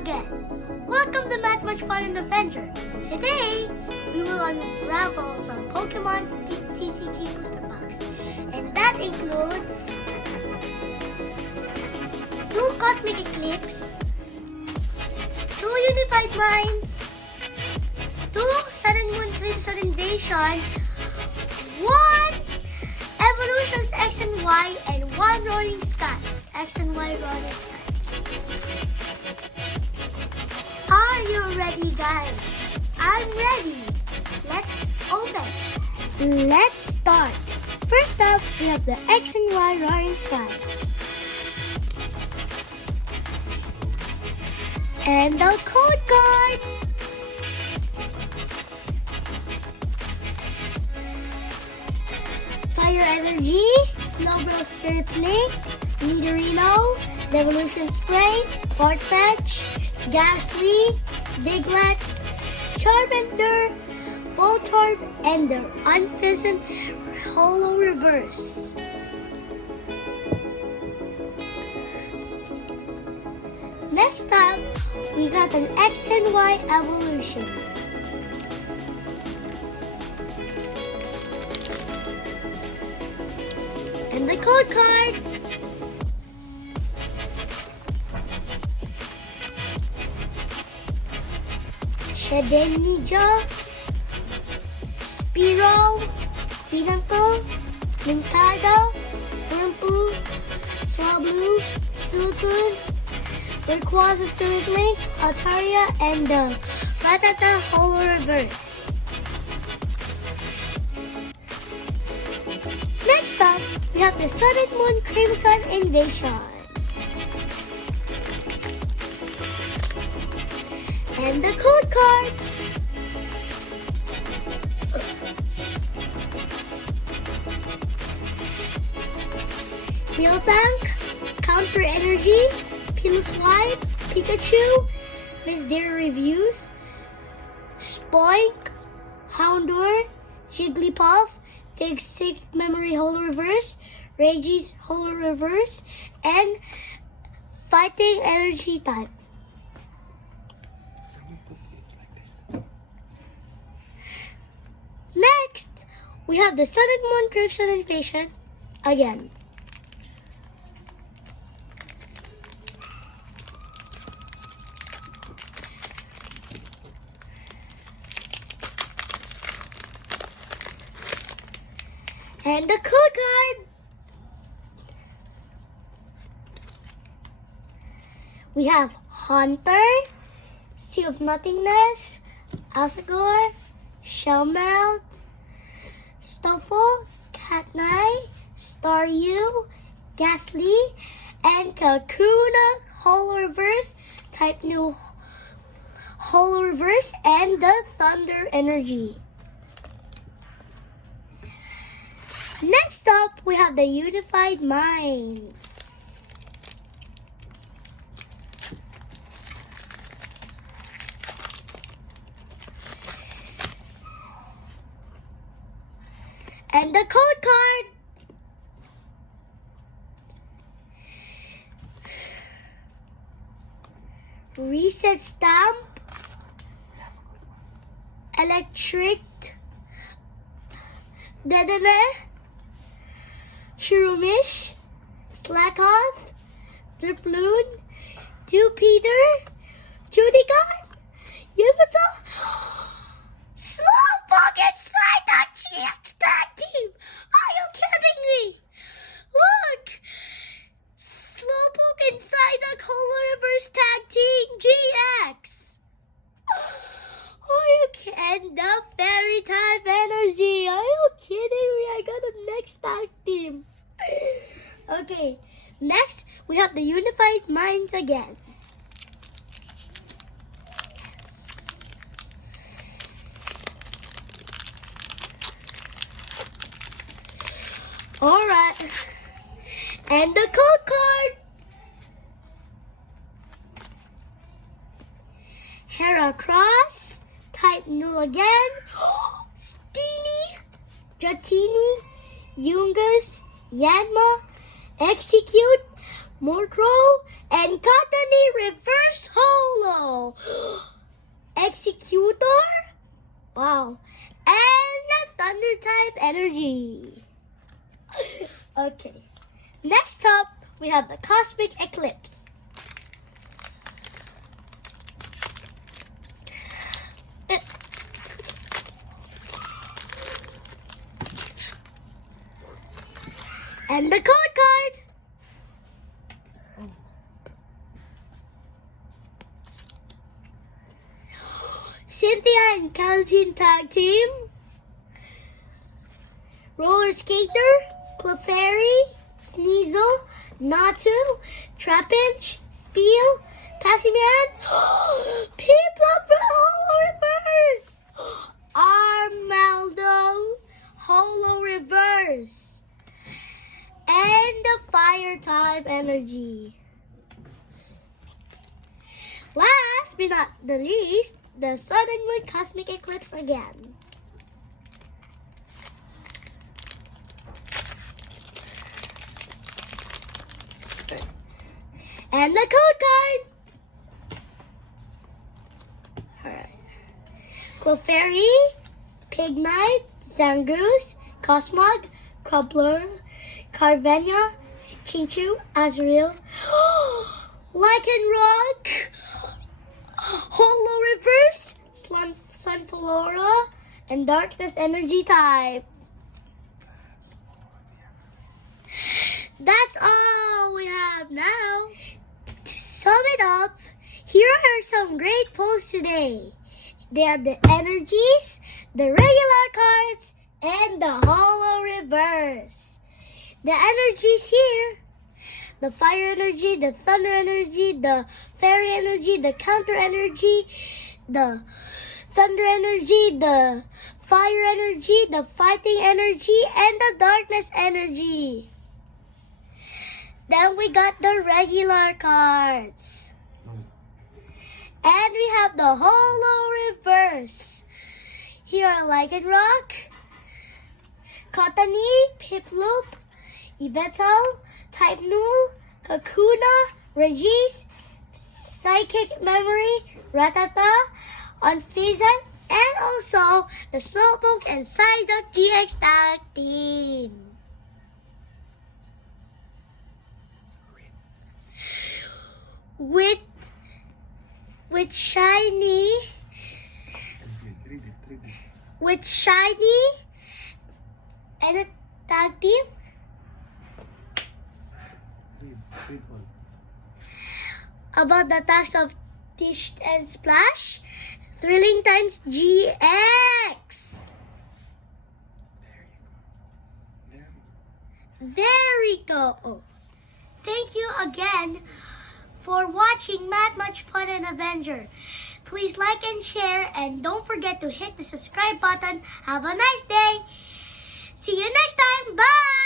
again. Welcome to MattMuchFunAndAdventure. Today, we will unravel some Pokemon TCG booster box. And that includes 2 Cosmic Eclipse, 2 Unified Minds, 2 Sun and Moon Crimson Invasion, 1 Evolutions X and Y, and 1 Roaring Skies. X and Y Roaring Skies. Are you ready, guys? I'm ready. Let's open. Let's start. First up, we have the X and Y Roaring Skies. And the code card. Fire Energy, Slowbro Spirit Link, Nidorino, Devolution Spray, Farfetch, Ghastly, Diglett, Charmander, Voltorb, and the Unfission Holo Reverse. Next up, we got an X and Y Evolutions. And the code card. Shedinja, Spearow, Pinnacle, Mintado, Wurmple, Swablu, Suicune, Rayquaza Spirit Link, Altaria, and the Rattata Holo Reverse. Next up, we have the Sun and Moon Crimson Invasion. And the code card. Miltank, Counter Energy, Piloswine, Pikachu, Miss Dare Reviews, Spoink, Houndour, Jigglypuff, Fig 6 Memory Holo Reverse, Reggie's Holo Reverse, and Fighting Energy type. Next, we have the Sun and Moon Crimson Invasion again. And the code card. We have Hunter, Sea of Nothingness, Asagore, Shellmelt, Stuffle, Catnai, Staryu, Ghastly, and Kakuna Holo Reverse, Type New Holo Reverse, and the Thunder Energy. Next up, we have the Unified Minds. And the code card. Reset Stamp, Electric, Dedenne, Shurumish, Slackoth, Drifloon, Peter, Judigon, Yamato, Slowpoke inside the GX tag team! Are you kidding me? Look! Slowpoke inside the Holo Reverse tag team GX! Are you kidding? The Fairy type energy! Are you kidding me? I got the next tag team! Okay, next we have the Unified Minds again. Alright, and the code card. Heracross, Type Null again, Steenie, Dratini, Yungus, Yanma, Execute, Murkrow, And Katani Reverse Holo. Executor. Wow. And the Thunder type energy. Okay. Next up, we have the Cosmic Eclipse. And the code card. Cynthia and Calvin Tag Team. Roller Skater, Clefairy, Sneasel, Natu, Trapinch, Spiel, Passing Man, Piplup Holo Reverse, Armaldo Holo Reverse, and the Fire type energy. Last but not the least, the Sun and Moon Cosmic Eclipse again. And the code card. Alright. Clefairy, Pignite, Zangoose, Cosmog, Cobbler, Carvenia, Chinchu, Azrael, Lycanroc, Holo Reverse, Sunflora, and Darkness Energy type. That's all we have now. To sum it up, here are some great pulls today. They are the energies, the regular cards, and the Holo Reverse. The energies here: the Fire Energy, the Thunder Energy, the Fairy Energy, the Counter Energy, the Thunder Energy, the Fire Energy, the Fighting Energy, and the Darkness Energy. Then we got the regular cards. And we have the Holo Reverse. Here are Lycanroc, Cottonee, Piplup, Yveltal, Type Null, Kakuna, Regis, Psychic Memory, Ratata, Unfeasant, and also the Slowpoke and Psyduck GX Tag Team. With shiny and a tag team. About the attacks of Tish and Splash, Thrilling Times GX. There we go. Oh. Thank you again for watching MattMuchFunAndAdventure. Please like and share, and don't forget to hit the subscribe button. Have a nice day. See you next time. Bye.